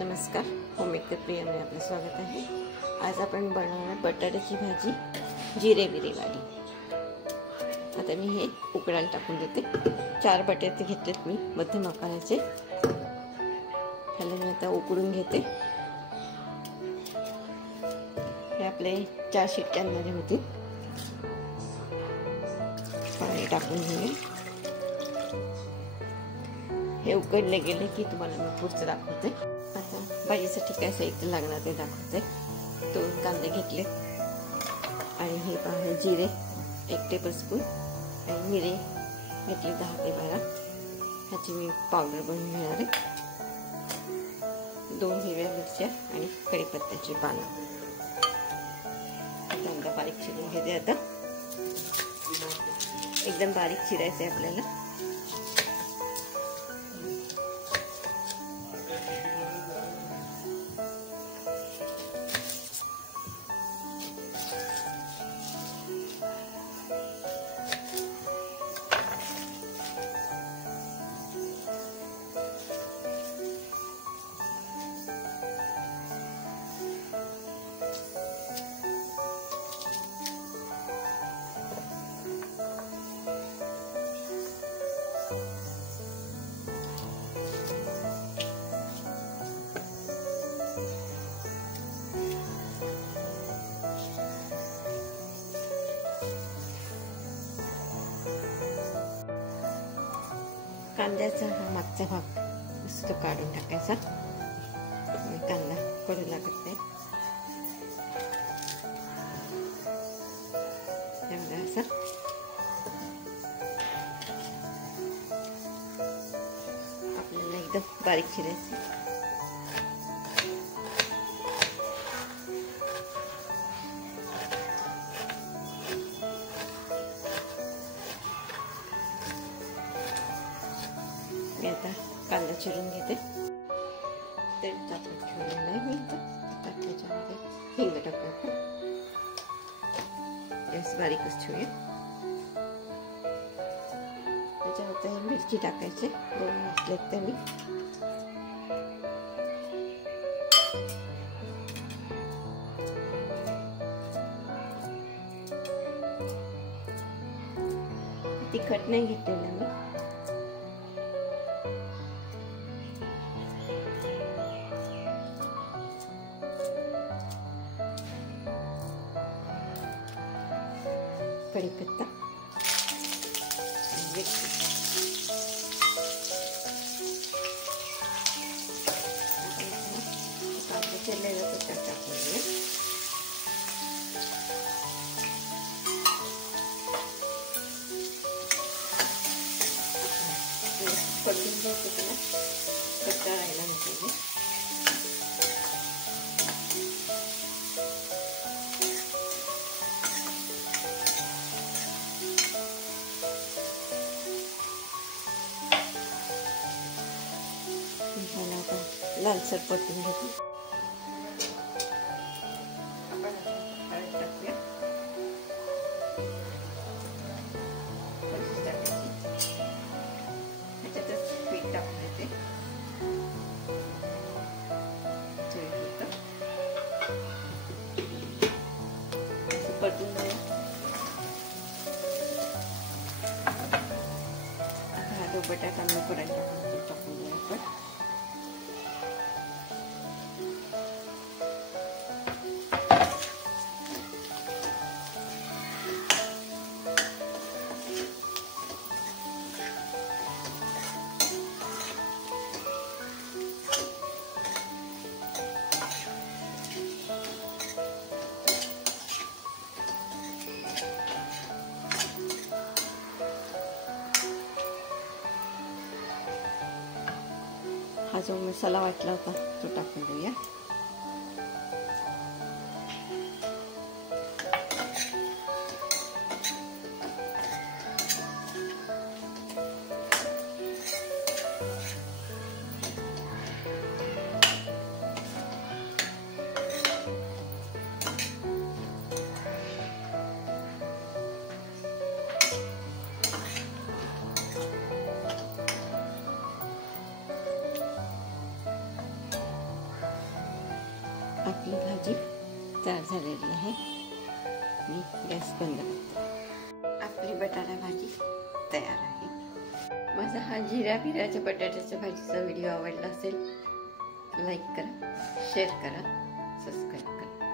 नमस्कार, होममेकर प्रियामध्ये आपलं स्वागत आहे। आज आपण बनवणार बटाट्याची भाजी जिरे बिरेवाली। आता मी हे उकडायला टाकून देते। 4 बटाटे घेतलेत मी मध्यम आकाराचे। ह्याला मी आता उकडून घेते। हे आपले 4 शिट्ट्यांमध्ये होतील। पाणी टाकून घेऊया। हे उकडले गेले की तुम्हाला मी पुढचं दाखवते। आता भाजीसाठी काय साहित्य लागणार ते दाखवते। 2 कांदे घेतले आणि हे पहा जिरे 1 टेबलस्पून आणि मिरे घेतले 10 ते 12। ह्याची मी पावडर बनवून घेणार आहे। 2 हिरव्या मिरच्या आणि कढीपत्त्याची पानं। कांदा बारीक चिरून घेते। आता एकदम बारीक चिरायचं आहे आपल्याला। कांद्याचा हा मागचा भाग मस्त काढून टाकायचा। कांदा कडू लागत नाही। असं आपल्याला एकदम बारीक चिरायचं। मी आता कांदा चिरून घेते। तेल टाकून ठेवलेलं आहे मी। त्याच्यामध्ये हिंग टाकायचं। गॅस बारीकच ठेवूया। त्याच्यामध्ये मिरची टाकायची 2 घेतलेत त्या मी। तिखट नाही घेतलेलं मी। कढीपत्ता चिरलेलं तिखट टाकून पडून जायचं तिला कच्चा राहायला नको। लालसर परतून घेतो। आपण हळद टाकूया। ह्याच्यातच पीठ टाकून देते। परतून घेऊया। हा जो बटाटा मी पडायला टाकून घेऊया आपण। हा जो मसाला वाटला होता तो टाकून देऊया। आपली भाजी तयार झालेली आहे. मी गॅस बंद करते. आपली बटाटा भाजी तयार आहे. माझा हा जिऱ्याच्या बटाट्याच्या भाजीचा व्हिडिओ आवडला असेल लाईक करा, शेअर करा, सबस्क्राईब करा.